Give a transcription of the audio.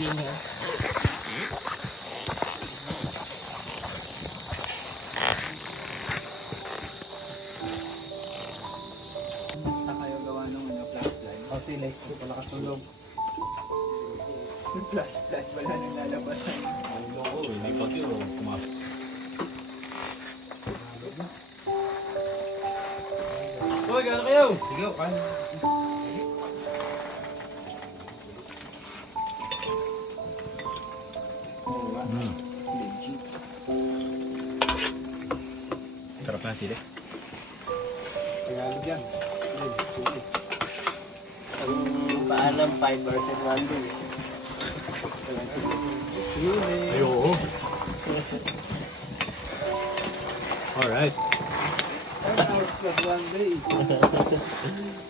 kusina. Basta kayo gawa nung flashlight. O si electric pala kasulog. Yung flashlight, wala nang lalabasan. Oo, hindi pati o. Pumasok. Uy, gano'n kayo? Sige, kain. Sarap na sila. Tagalog yan. Sige. Ang paalam, 5% wonder eh. Yun eh. Ay, oo. Alright. Hours plus 1 day.